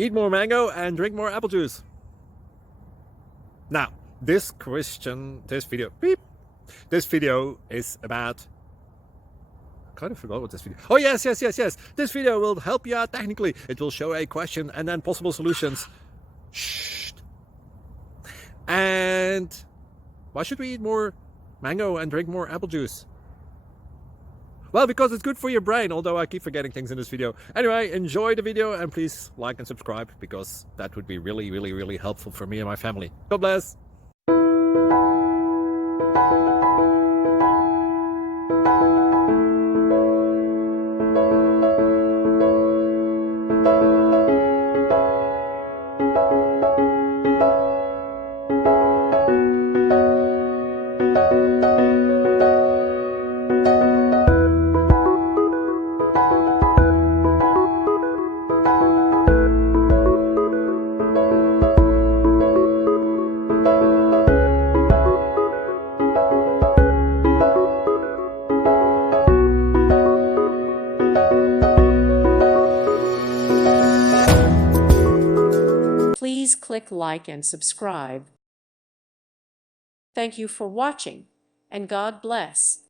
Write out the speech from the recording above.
Eat more mango and drink more apple juice. Now, this video is about... I kind of forgot what this video... Oh, yes. This video will help you out technically. It will show a question and then possible solutions. Shh. And why should we eat more mango and drink more apple juice? Well, because it's good for your brain, although I keep forgetting things in this video. Anyway, enjoy the video and please like and subscribe, because that would be really helpful for me and my family. God bless! Please click like and subscribe. Thank you for watching, and God bless.